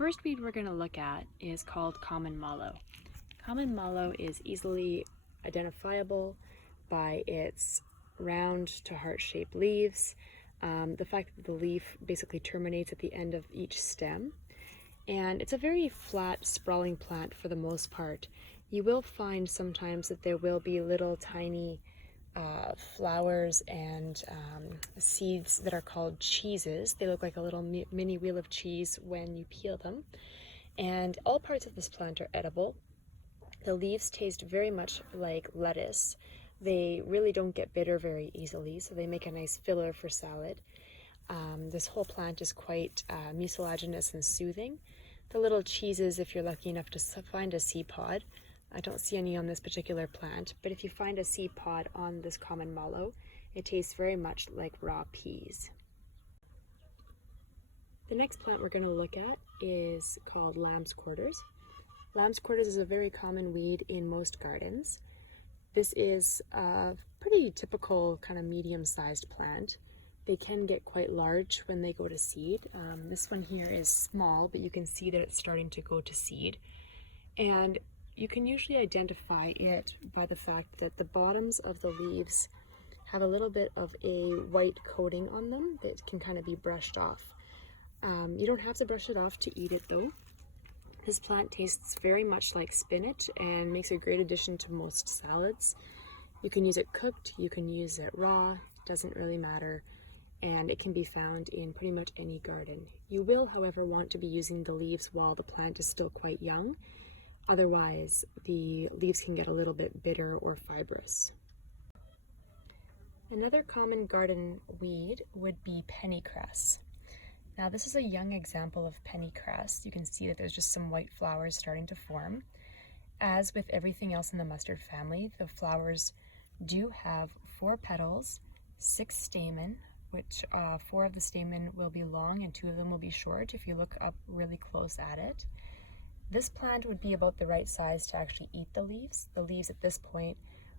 first weed we're going to look at is called common mallow. Common mallow is easily identifiable by its round to heart-shaped leaves, the fact that the leaf basically terminates at the end of each stem, and it's a very flat, sprawling plant for the most part. You will find sometimes that there will be little tiny flowers and seeds that are called cheeses. They look like a little mini wheel of cheese when you peel them. And all parts of this plant are edible. The leaves taste very much like lettuce. They really don't get bitter very easily, so they make a nice filler for salad. This whole plant is quite mucilaginous and soothing. The little cheeses, if you're lucky enough to find a seed pod, I don't see any on this particular plant, but if you find a seed pod on this common mallow, it tastes very much like raw peas. The next plant we're going to look at is called lamb's quarters. Lamb's quarters is a very common weed in most gardens. This is a pretty typical kind of medium-sized plant. They can get quite large when they go to seed. This one here is small, but you can see that it's starting to go to seed. And you can usually identify it by the fact that the bottoms of the leaves have a little bit of a white coating on them that can kind of be brushed off. You don't have to brush it off to eat it though. This plant tastes very much like spinach and makes a great addition to most salads. You can use it cooked, you can use it raw, doesn't really matter, and it can be found in pretty much any garden. You will, however, want to be using the leaves while the plant is still quite young. Otherwise, the leaves can get a little bit bitter or fibrous. Another common garden weed would be pennycress. Now this is a young example of pennycress. You can see that there's just some white flowers starting to form. As with everything else in the mustard family, the flowers do have 4 petals, 6 stamen, which 4 of the stamen will be long and 2 of them will be short if you look up really close at it. This plant would be about the right size to actually eat the leaves. The leaves at this point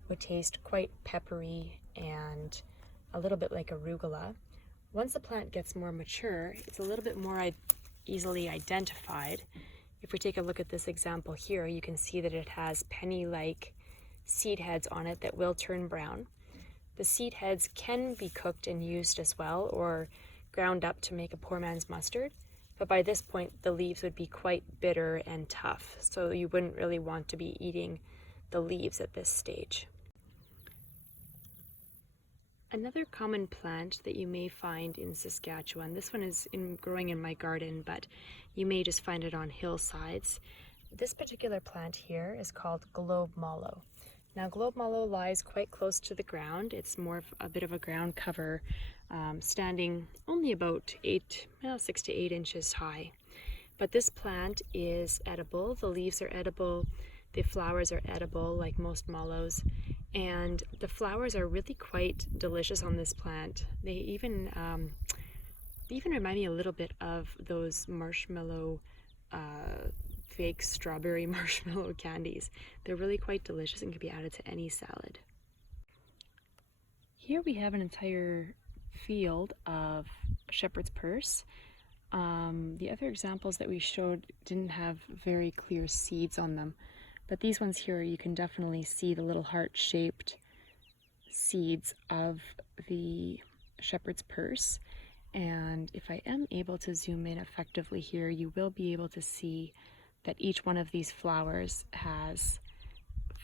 would taste quite peppery and a little bit like arugula. Once the plant gets more mature, it's a little bit more easily identified. If we take a look at this example here, you can see that it has penny-like seed heads on it that will turn brown. The seed heads can be cooked and used as well, or ground up to make a poor man's mustard. But by this point, the leaves would be quite bitter and tough, so you wouldn't really want to be eating the leaves at this stage. Another common plant that you may find in Saskatchewan, this one is growing in my garden, but you may just find it on hillsides. This particular plant here is called Globemallow. Now Globemallow lies quite close to the ground. It's more of a bit of a ground cover, standing only about 6 to 8 inches high. But this plant is edible. The leaves are edible, the flowers are edible like most mallows, and the flowers are really quite delicious on this plant. They even remind me a little bit of those marshmallow fake strawberry marshmallow candies. They're really quite delicious and can be added to any salad. Here we have an entire field of shepherd's purse. The other examples that we showed didn't have very clear seeds on them, but these ones here you can definitely see the little heart-shaped seeds of the shepherd's purse. And if I am able to zoom in effectively here, you will be able to see that each one of these flowers has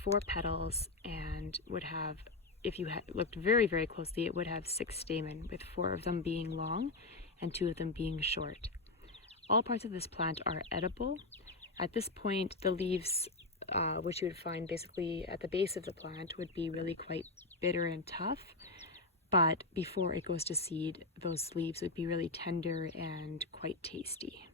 4 petals and would have, if you looked very, very closely, it would have 6 stamen, with 4 of them being long and 2 of them being short. All parts of this plant are edible. At this point, the leaves, which you would find basically at the base of the plant, would be really quite bitter and tough. But before it goes to seed, those leaves would be really tender and quite tasty.